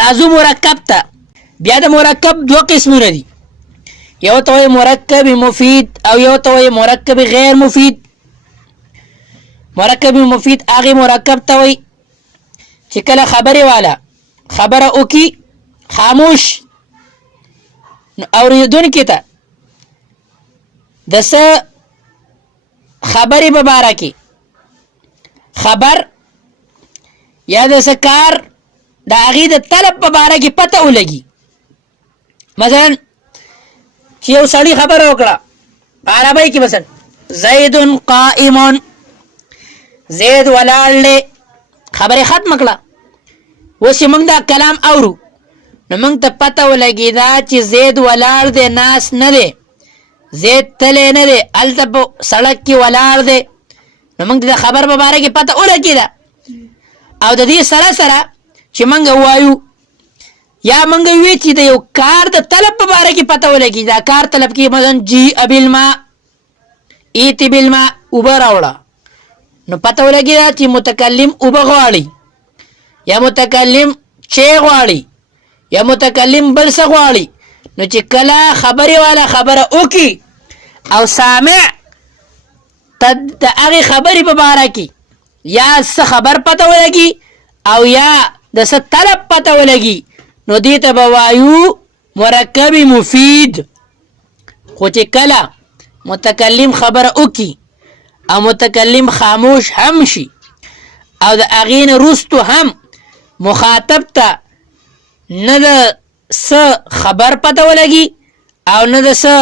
راځو مرکب ته. بیا د مرکب دوه قسمونه دي، یو ته وایي مرکب مفید او یو ته وایي مرکب غیر مفید. مرکب مفید هغې مرکب ته وایي چې کله خبرې والا خبره وکړي خاموش اورېدونکي ته د څه خبرې په باره کې خبر یا د څه کار د هغې د طلب په باره کې پته ولګي. مثلا چې یو سړي خبره وکړه عربی کې مثلا زید قائم، زید ولاړ دی، خبرې ختمه کړه. اوس چې موږ دا کلام اورو نو موږ ته پته ولګېده چې زید ولاړ دی، ناست نه دی، زید تلی نه دی، هلته په سړک کې ولاړ دی. نو موږ د خبر په باره کې پته ولګېده. او د دې سره سره چې موږ وایو یا موږ وی چې د یو کار د طلب په باره کې پته ولګي، دا کار طلب کې مثلا جیء بالماء، ایت بالماء، اوبه راوړه، نو پته ولګېده چې متکلم اوبه غواړي یا متکلم چای غواړي یا متکلم بل څه غواړي. نو چې کله خبرې والا خبره وکړي او سامع د هغې خبرې په باره کې یا څه خبر پته ولګي او یا د څه طلب پته ولګي نو دې ته به وایو مرکب مفید. خو چې کله متکلم خبره وکړي او متکلم خاموش هم شي او د هغې نه وروستو هم مخاطب ته نه د څه خبر پته ولګي او نه د څه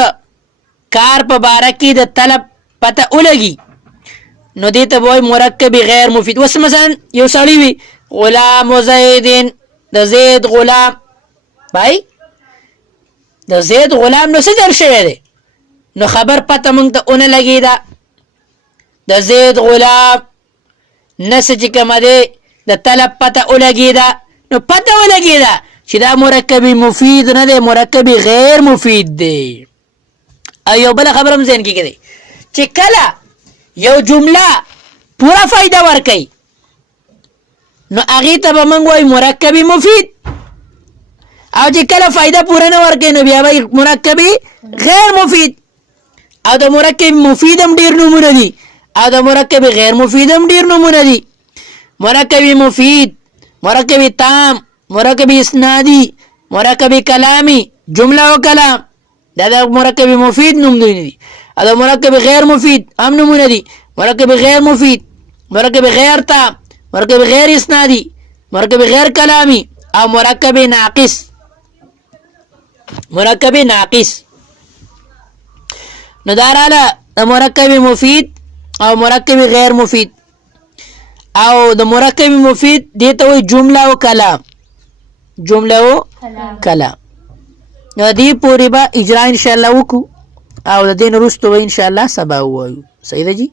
کار په باره کې د طلب پته ولګي نو دې ته به وایي مرکب غیر مفید. اوس مثلا یو سړی وي غلام زیدین، د زید غلام، بھائی د زید غلام نو څه جوړ شوی دی نو خبر پته موږ ته ونه لګېده. د زید غلام نه څه چې کومه دی د طلب پته ولګېده نو پته ولګېده چې دا مرکب مفید نه دی، مرکب غیر مفید دی. او یو بله خبره هم ذهن کې کېدی چې کله یو جمله پوره فایده ورکوي نو هغې ته به موږ وایو مرکب مفید، او چې کله فایده پوره نه ورکوي نو بیا به مرکب غیر مفید. او د مرکب مفید هم ډېر نومونه دي او د مرکب غیر مفید هم ډېر نومونه دي. مرکب مفید، مرکب تام، مرکب اسنادی، مرکب کلامی، جمله و کلام، دا د مرکب مفید نومونه دي. او د مرکب غیر مفید هم نومونه دي، مرکب غیر مفید، مرکب غیر تام، مرکب غیر اسنادی، مرکب غیر کلامی او مرکب ناقص. مرکب ناقص نو دا راله د مرکب مفید او مرکب غیر مفید. او د مرکب مفید دې ته وایي جمله او کلام، جمله او کلام. نو دې پورې به اجرا انشاءالله وکړو او د دې نه وروسته به انشاءالله سبا ووایو. صحیح ده جی؟